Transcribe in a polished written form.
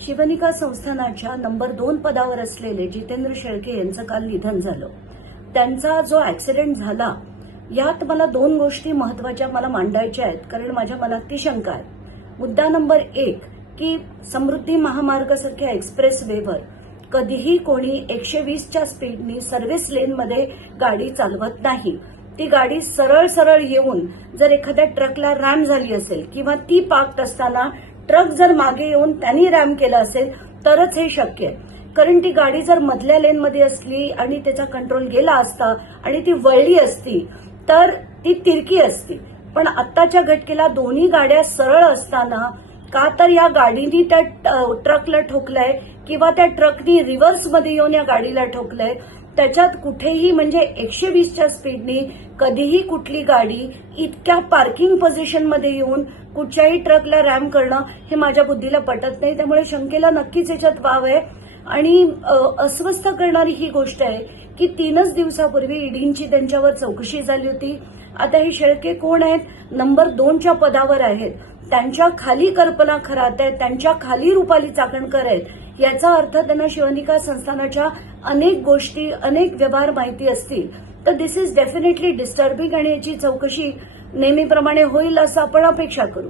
शिवनिका संस्थानाच्या नंबर 2 पदावर असलेले जितेंद्र शेळके यांचं काल निधन झालं. त्यांचा जो ऍक्सिडेंट झाला यात मला 2 गोष्टी महत्वाच्या मला मांडायच्या आहेत, कारण माझ्या मनात ती शंका आहे. मुद्दा नंबर 1 की समृद्धी महामार्गासारख्या एक्सप्रेस वेवर कधीही कोणी 120च्या स्पीडनी सर्व्हिस लेनमध्ये गाडी चालवत नाही. ती गाडी सरळ सरळ येऊन जर एखाद्या ट्रकला रॅम झाली असेल किंवा ती पार्कड असताना ट्रक जर मागे येऊन त्यांनी रॅम केलं असेल तरच हे शक्य आहे. कारण ती गाडी जर मधल्या लेनमध्ये असली आणि त्याचा कंट्रोल गेला असता आणि ती वळली असती तर ती तिरकी असती. पण आत्ताच्या घटकेला दोन्ही गाड्या सरळ असताना का तर या गाडीनी त्या ट्रकला ठोकलंय किंवा त्या ट्रकनी रिव्हर्समध्ये येऊन या गाडीला ठोकलंय, त्याच्यात कुठेही म्हणजे 120च्या स्पीडनी कधीही कुठली गाडी इतक्या पार्किंग पोझिशनमध्ये येऊन कुठच्याही ट्रकला रॅम करणं हे माझ्या बुद्धीला पटत नाही. त्यामुळे शंकेला नक्कीच याच्यात वाव आहे. आणि अस्वस्थ करणारी ही गोष्ट आहे की 3च दिवसापूर्वी ईडीची त्यांच्यावर चौकशी झाली होती. आता हे शेळके कोण आहेत? नंबर 2च्या पदावर आहेत. त्यांच्या खाली कल्पना खरात आहेत, त्यांच्या खाली रुपाली चाकणकर आहेत. याचा अर्थ त्यांना शिवनिका संस्थानाच्या अनेक गोष्टी, अनेक व्यवहार माहिती असतील. तर दिस इज डेफिनेटली डिस्टर्बिंग आणि याची चौकशी नेहमीप्रमाणे होईल असं आपण अपेक्षा करू.